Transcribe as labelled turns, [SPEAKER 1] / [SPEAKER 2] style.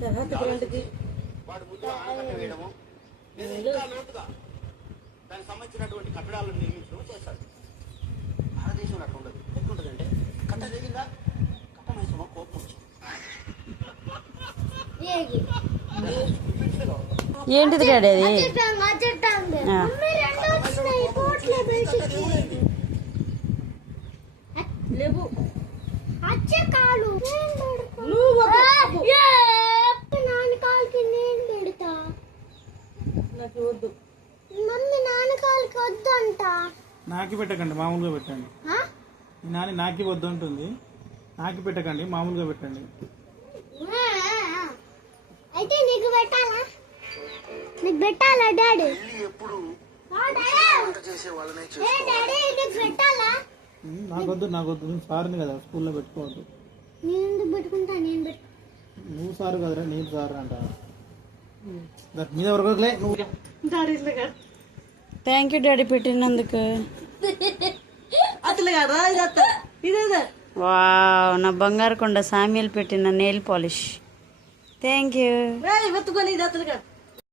[SPEAKER 1] తర్వాత గ్రాండ్కి
[SPEAKER 2] వాడు ముందు ఆనకట్ట వేయడము. లేదా ఇంకా లోతుగా దానికి సంబంధించినటువంటి కట్టడాలను నిర్మించడం చేస్తాడు. భారతదేశంలో అట్లా ఉండదు. ఎట్లుంటుందంటే కట్ట తెగిందా కట్ట వేసామో కోపం
[SPEAKER 3] ఏంటిది డాడీ అది?
[SPEAKER 1] లేవు
[SPEAKER 4] అచ్చే కాలు నేను పెడతా.
[SPEAKER 1] నువ్వు వద్దు,
[SPEAKER 4] ఆ,
[SPEAKER 1] వద్దు.
[SPEAKER 4] ఏ, నాన్న కాలుకి నేను పెడతా
[SPEAKER 1] నాకు వద్దు.
[SPEAKER 4] మమ్మీ నాన్న కాలుకి వద్దంట.
[SPEAKER 5] నాకి పెట్టకండి మామూలుగా పెట్టండి? ఈ నాని నాకి వద్దు అంటుంది నాకి పెట్టకండి మామూలుగా పెట్టండి.
[SPEAKER 4] అయితే నీకు పెట్టాలా? నీకు పెట్టాలా డాడీ?
[SPEAKER 2] ఎప్పుడు
[SPEAKER 5] నాకొద్దు నాకొద్దు నేను సార్ని కదా స్కూల్లో పెట్టుకోవద్దు.
[SPEAKER 4] నేను పెట్టుకుంటా? నేను పెట్టు.
[SPEAKER 5] నువ్వు సారు కదరా నేను సార్ అంట
[SPEAKER 3] థ్యాంక్ యూ డాడీ పెట్టినందుకు
[SPEAKER 1] అతలుగా రా ఇదత్త ఇదేదా
[SPEAKER 3] వావ్ నా బంగారు కొండ సామ్యాలు పెట్టిన నెయిల్ పాలిష్ థ్యాంక్ యూ
[SPEAKER 1] ఎత్తుకొని ఇది అతలుగా